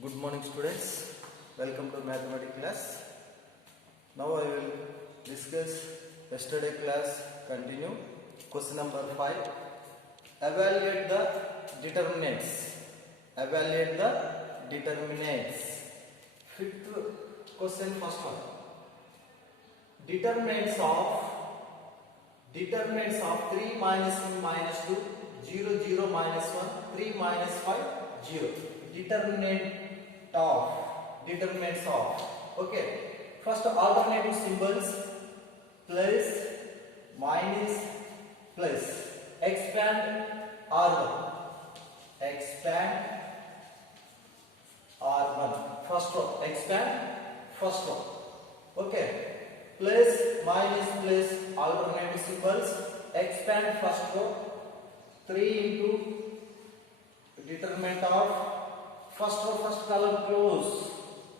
Good morning students, welcome to mathematics class. Now I will discuss yesterday class continue. Question number 5. Evaluate the determinants. Evaluate the determinants. Fifth question, first one. Determinants of 3 minus 1 minus 2, 0 0 minus 1, 3 minus 5, 0. Determinants of. Okay. First alternative symbols plus, minus, plus. Expand R1. First row. Expand first row. Okay. Plus, minus, plus. Alternative symbols. Expand first row. 3 into determinant of first row, first column close.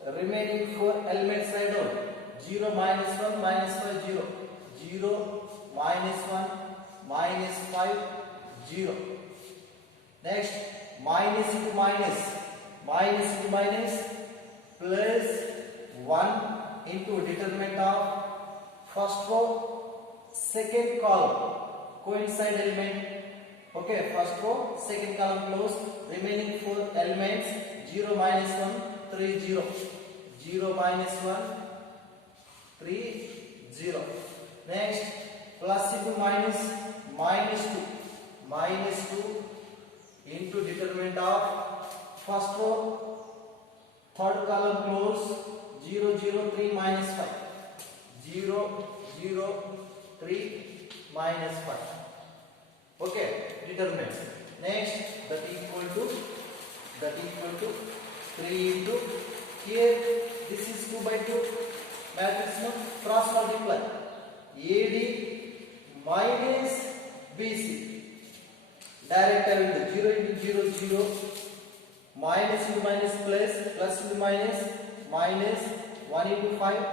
Remaining 4 elements write down. 0 minus 1 minus 5 0. 0 minus 1 minus 5 0. Next minus into minus. Minus into minus plus 1 into determinant of first row, second column. Coincide element. Okay, first row, second column close. Remaining 4 elements. 0 minus 1 3 0. 0 minus 1 3 0. Next plus into minus, minus 2. Minus 2 into determinant of first row, third column close. 0 0 3 minus 5. 0 0 3 minus 5. Okay, determinants. Next, that equal to 3 into, here this is 2 by 2 matrix no cross multiply. AD minus BC. Direct I will do 0 into 0 0. Minus into minus plus, plus into minus, minus 1 into 5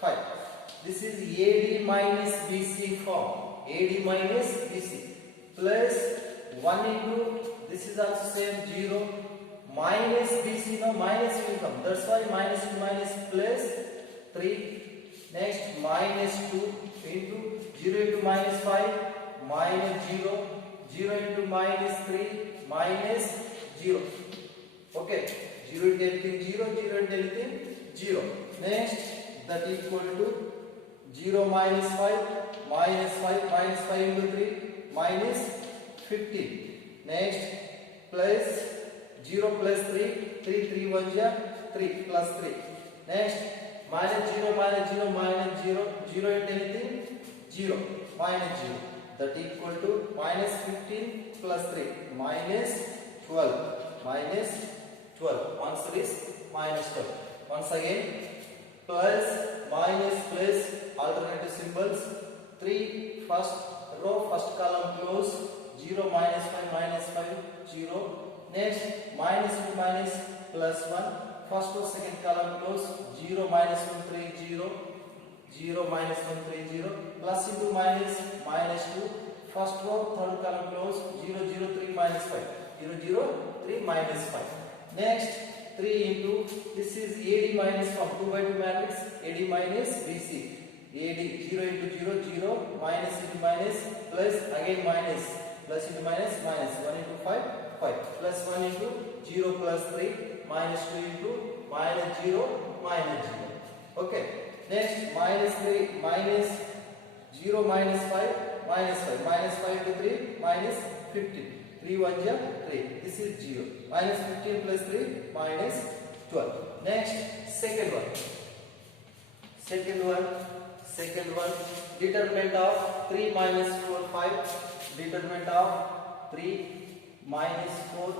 5. This is AD minus BC form. AD minus BC. Plus 1 into, this is also same 0, minus BC, no minus will come, that's why minus to minus plus 3. Next minus 2 into 0 into minus 5 minus 0, 0 into minus 3 minus 0. Okay, 0 into anything 0, 0 into anything 0. Next, that equal to 0 minus 5 minus 5 minus 5 into 3 minus 15. Next plus 0 plus 3 3 3 1 3 plus 3. Next minus 0 minus 0 minus 0 0 into anything 0 minus 0, that equal to minus 15 plus 3 minus 12 minus 12. Answer is minus 12. Once again, plus minus plus alternative symbols. 3 first row, first column close. 0 minus 5 minus 5 0. Next minus into minus plus 1. First row, second column close. 0 minus 1 3 0. 0 minus 1 3 0. Plus into minus, minus 2. First row, third column close. 0 0 3 minus 5. 0 0 3 minus 5. Next 3 into, this is AD minus from 2 by 2 matrix. AD minus BC. AD 0 into 0 0 minus into minus plus again minus, plus into minus minus 1 into 5 5 plus 1 into 0 plus 3 minus 2 into minus 0 minus 0. Okay. Next minus 3 minus 0 minus 5 minus 5 minus 5 to 3 minus 15. 3 1 3. This is 0. Minus 15 plus 3 minus 12. Next second one. Second one, determinant of 3 minus 4 5. Determinant of 3 minus 4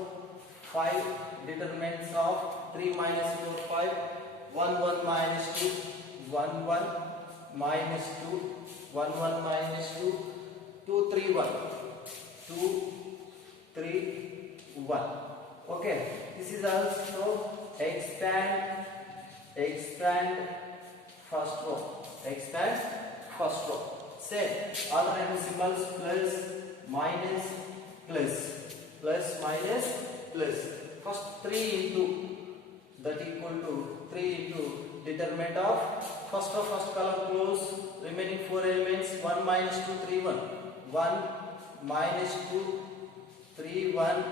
5. Determinants of 3 minus 4 5. 1 1 minus 2 1 1 minus 2 1 1 minus 2 2 3 1 2 3 1. Okay, this is also expand first row. Expand first row. Same alternative symbols plus, minus, plus, plus, minus, plus. First 3 into that equal to 3 into determinant of first column close, remaining 4 elements, 1 minus 2 3 1, 1 minus 2 3 1,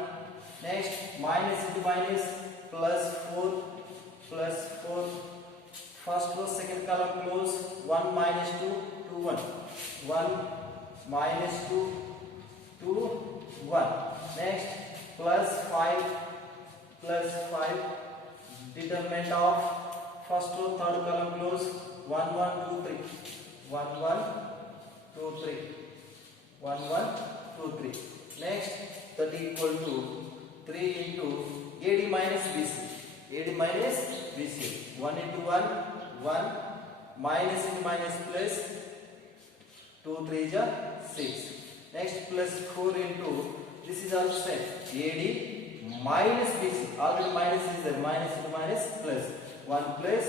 next minus into minus plus 4 first row second column close, 1 minus 2 2 1, 1 minus 2 2 1, next plus 5 determinant of first row third column close, 1 1 2 3, 1 1 2 3, 1 1 2 3, next that equal to 3 into AD minus BC, AD minus BC, 1 into 1 1, minus into minus plus 2 3 is 6, next plus 4 into this is also same AD minus BC, already minus is there, minus into minus plus 1 plus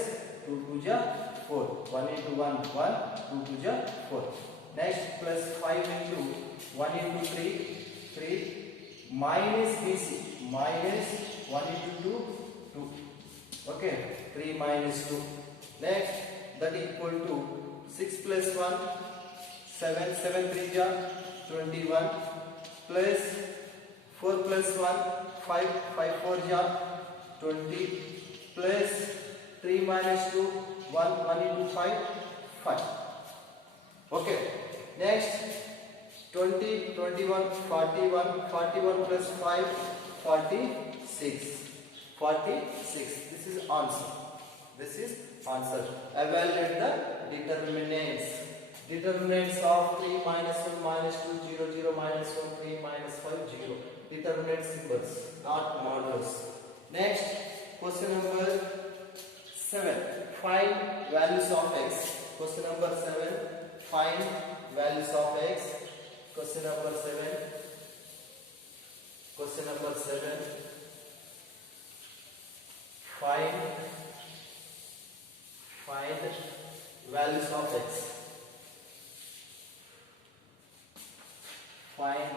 2 2 is 4, 1 into 1 1, 2 2 is 4, next plus 5 into 1 into 3 3, minus BC minus 1 into 2 2, okay, 3 minus 2, next that equal to 6 plus 1 7, 7 3 is 21, plus 4 plus 1 5, 5 4 is 20, plus 3 minus 2 1, 1 into 5 5, okay, next 20 21 41, 41 plus 5 46, 46, this is answer, this is answer. Evaluate the determinants. Determinants of 3 minus 1 minus 2 0 0 minus 1 3 minus 5 0. Determinant symbols, not modulus. Next, question number 7. Find values of x. Question number 7. Find values of x. Question number 7. Question number 7. Find values of x. Find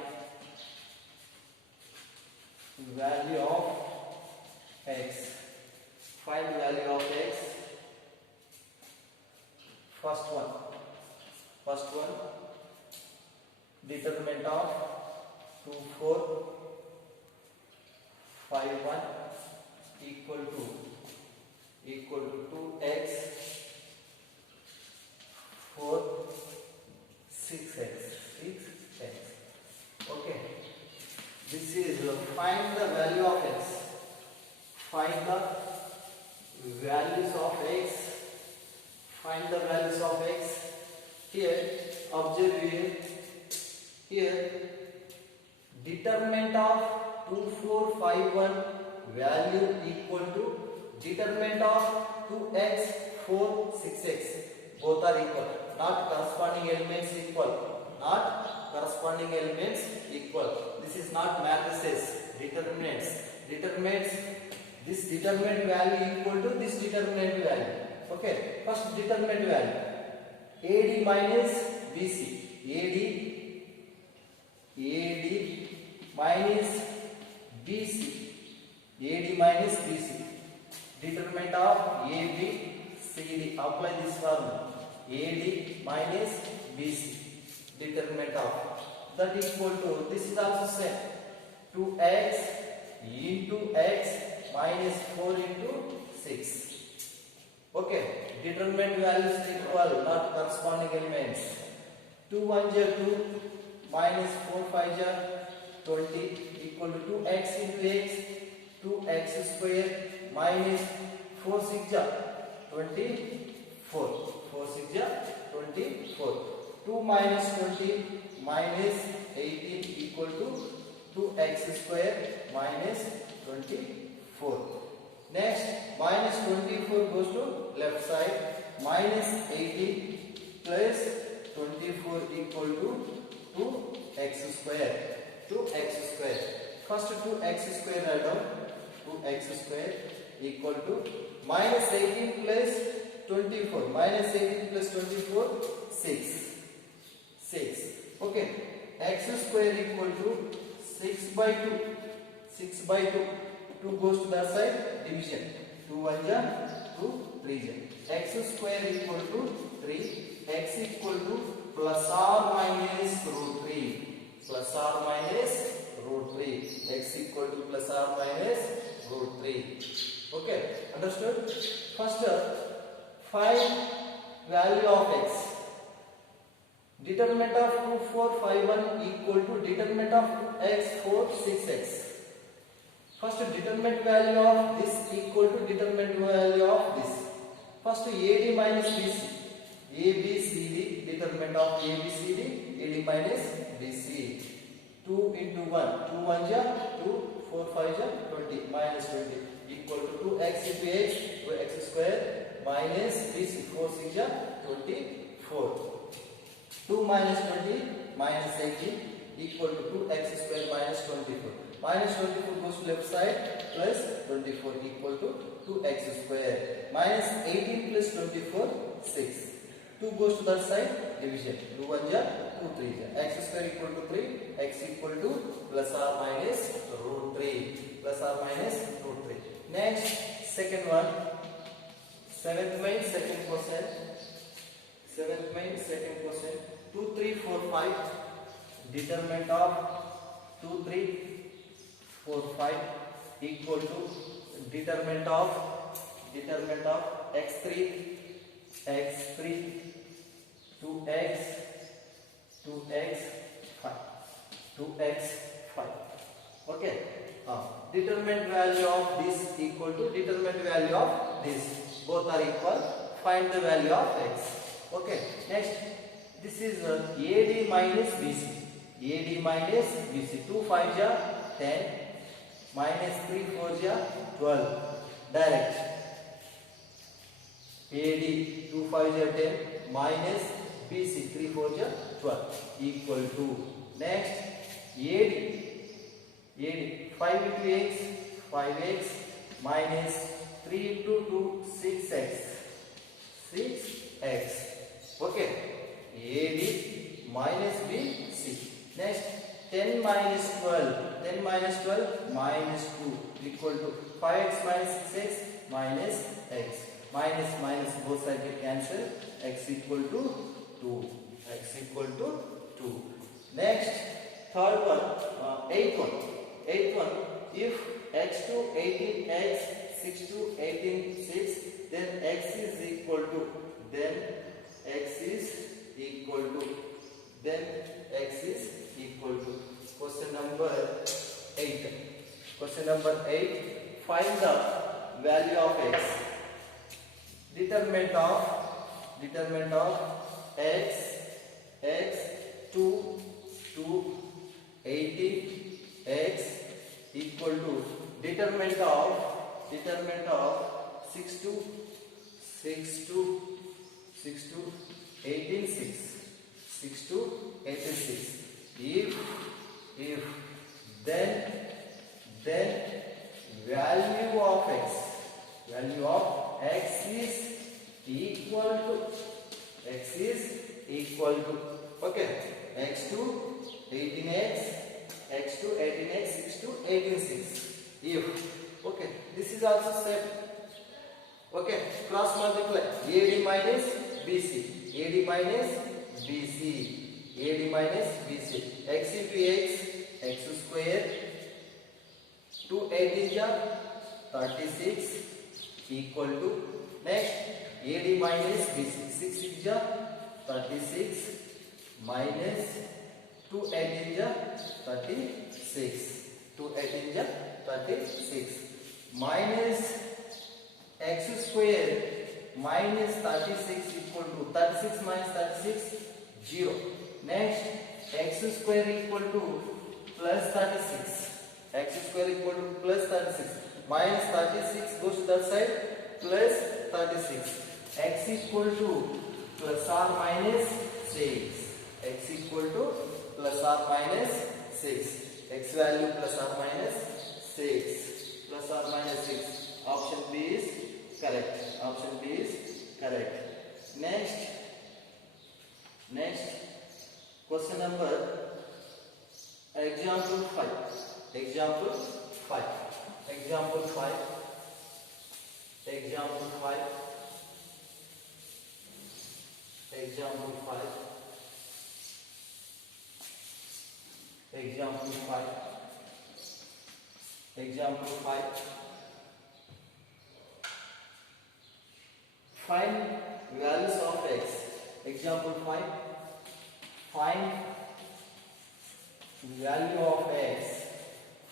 value of x. Find value of x. First one. Determinant of 2 4 5 1 equal to 2x 4 6x. Okay, this is find the value of x. Find the values of x. Find the values of x. Here, observe here determinant of 2 4 5 1 value equal to determinant of 2x 4 6x. Both are equal, not corresponding elements equal. Not corresponding elements equal. This is not matrices. Determinants. This determinant value equal to this determinant value. Okay. First determinant value. AD minus BC. AD minus BC. AD minus BC. Determinant of AB CD. Apply this formula. AD minus BC. Determinant of that equal to this is also same 2x into x minus 4 into 6. Okay, determinant values equal, not corresponding elements. 2 1 2 minus 4 5 20 equal to 2x into x, 2x square minus 4 6 24, 4 6 24. 2 minus 20 minus 18 equal to 2x square minus 24. Next, minus 24 goes to left side, minus 18 plus 24 equal to 2x square. 2x square. First 2x square write down. 2x square equal to minus 18 plus 24. Minus 18 plus 24, 6. Okay. X square equal to 6 by 2. 6 by 2. 2 goes to that side, division. 2 1 ja 2 3 ja. X square equal to 3. X equal to plus or minus root 3. Plus or minus root 3. X equal to plus or minus root 3. Okay, understood? First, find value of x. Determinant of 2 4 5 1 equal to determinant of x 4 6x. First, determinant value of this equal to determinant value of this. First, AD minus BC. ABCD, determinant of ABCD, AD minus BC. 2 into 1, 2 1 ja 2, 4 5 ja 20, minus 20 equal to 2x into x square minus BC, 4 6 ja 24. 2 minus 20 minus 18 equal to 2x square minus 24. Minus 24 goes to left side, plus 24 equal to 2x square. Minus 18 plus 24, 6. 2 goes to that side, division. 2 1 ja 2 3 ja. X square equal to 3, x equal to plus or minus root 3. Plus or minus root 3. Next, second one. 7th main, second question. 7th main, second question. 2 3 4 5. Determinant of 2 3 4 5 equal to determinant of x3 2x 5 2x 5. Okay, determinant value of this equal to determinant value of this, both are equal. Find the value of x. Okay, next, this is AD minus BC. AD minus BC. 2 5 ja 10 minus 3 4 ja 12. Direct. AD 2 5 ja 10 minus BC 3 4 ja 12 equal to. Next, AD 5 into x 5x minus 3 into 2 6x. Okay, AD minus BC. Next, 10 minus 12 minus 2 equal to 5x minus 6x minus x. Minus both sides get cancelled. X equal to 2. X equal to 2. Next, third one, eighth one. If x to 18x, 6 to 18 6, then x is equal to question number 8. Question number 8. Find the value of x. Determinant of x 2 to 18x equal to determinant of 6 to 18 6. If then value of x is equal to okay, x to 18x 6 to 18 6. If okay, this is also same. Okay, cross multiply AD minus BC x into x square 2 18 ja 36 equal to. Next, AD minus BC 6 6 ja 36 minus 2 18 ja 36 minus x square minus 36 equal to 36 minus 36 0. Next, x square equal to plus 36. Minus 36 goes to that side, plus 36. X equal to plus or minus 6. X value plus or minus 6. Option B is correct. Next, question number example 5. Example 5. Example 5. Example 5. Example 5. Find values of x. Example 5. Find value of x.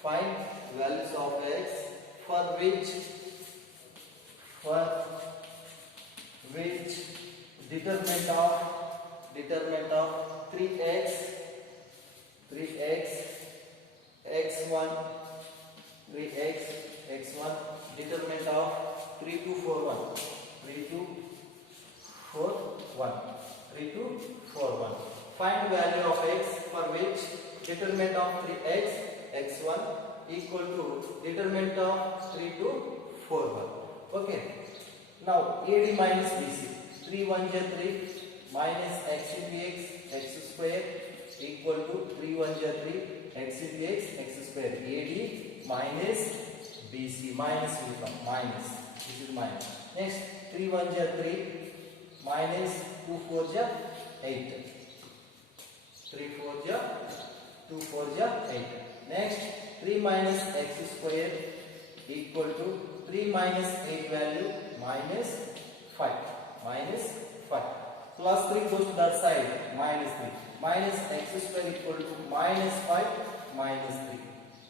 Find values of x for which determinant of 3x x1 3x x1 determinant of 3 to 4 1 3 to 4 1 3 to 4 1. Find value of x for which determinant of 3x x1 equal to determinant of 3 to 4 1. Okay. Now AD minus BC. 3 1 ja 3 minus x into x x square equal to 3 1 ja 3 x into x x square. AD minus BC. Minus will come. Minus. This is minus. Next 3 1 ja 3 minus 2 4 ja 8. 3 4 ja 2 4 ja 8. Next 3 minus x square equal to 3 minus 8 value minus 5. Minus 5. Plus 3 goes to that side. Minus 3. Minus x square equal to minus 5 minus 3.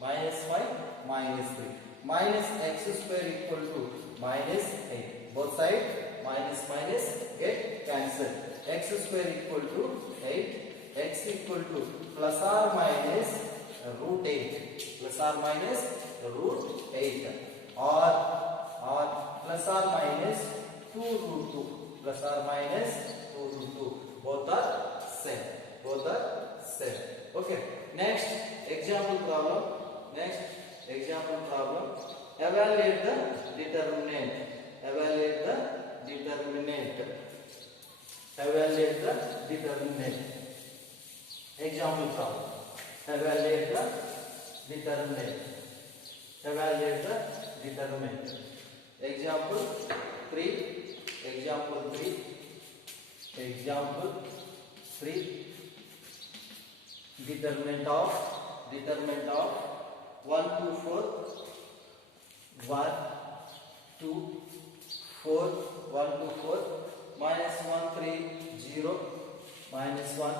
Minus 5 minus 3. Minus x square equal to minus 8. Both sides minus minus get cancelled. X square equal to 8. X equal to plus or minus root 8. Plus or minus root 8. Or plus or minus 2 root 2. Plus or minus 2 root 2. Both are same. Both are same. Okay. Next example problem. Next example problem. Evaluate the determinant. Evaluate the determinant. Evaluate the determinant. Example problem. Evaluate the determinant. Evaluate the determinant. Example 3. Example 3. Example 3. Determinant of 1 to 4. 1 2 4 1 to 4 minus 1 3 0 minus 1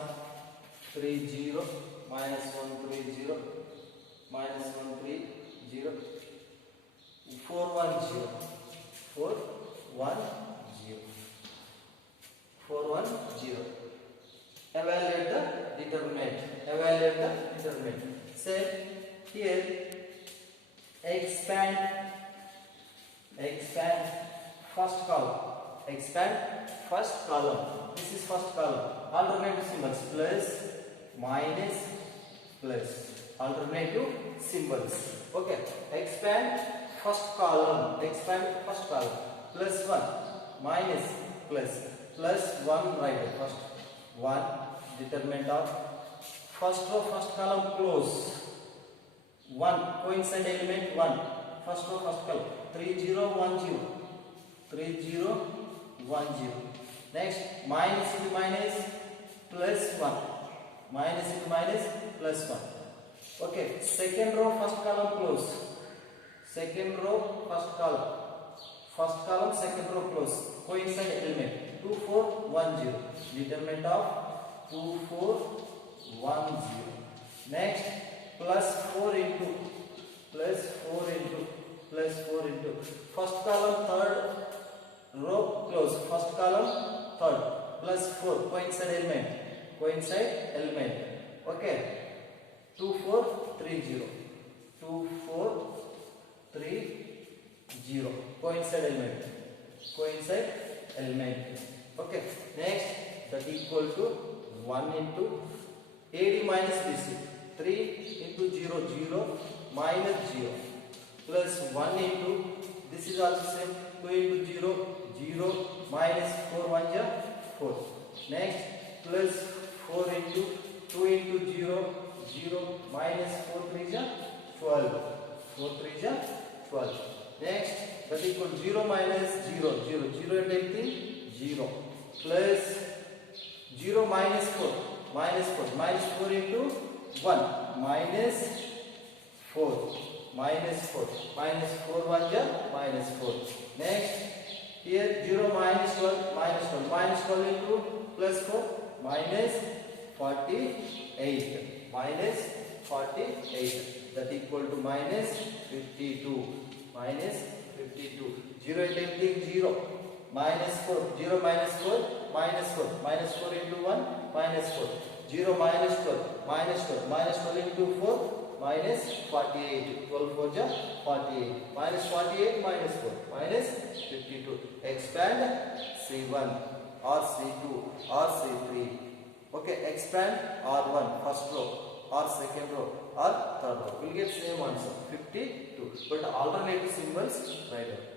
3 0 minus 1 3 0 minus 1 3 0 4 1 0 4 1 0 4 1 0. Evaluate the determinant. Evaluate the determinant. Say here expand first column. Expand first column. This is first column. Alternative symbols plus minus plus. Alternative symbols. Okay. Expand first column. Expand first column. Plus 1 minus plus 1 right first 1 determinant of first row first column close 1 coincident element 1 first row first column 3 0 1 0 3 0 1 0. Next minus into minus plus 1 minus into minus plus 1. Okay. Second row first column close. Second row first column second row close coincident element 2 4 1 0 determinant of 2 4 1 0. Next plus 4 into first column third row close first column third plus 4 coincident element. Okay. 2 4 3 0 2 4 3 0 coincident element. Okay. Next that equal to 1 into AD minus BC 3 into 0 0 minus 0 plus 1 into this is also same 2 into 0 0 minus 4 1 ja 4. Next plus 4 into 2 into 0 0 minus 4 3 ja 12 4 3 ja 12. Next that equal 0 minus 0, 0, 0 and anything 0 plus 0 minus 4, minus 4, minus 4 into 1, minus 4, minus 4, minus 4 1 ja minus 4. Next here 0 minus 12, minus 12, minus 12 into plus 4, minus 48, minus 48, that equal to minus 52, minus 52. 0 and anything 0, minus 4, 0 minus 4, minus 4, minus 4 into 1, minus 4, 0 minus 12, minus 12, minus 12 into 4, minus 48, 12 4 ja 48, minus 48 minus 4, minus 52. Expand C1 or C2 or C3. Okay, expand R1 first row or second row or third row. We'll get same answer 52. But alternative symbols write down.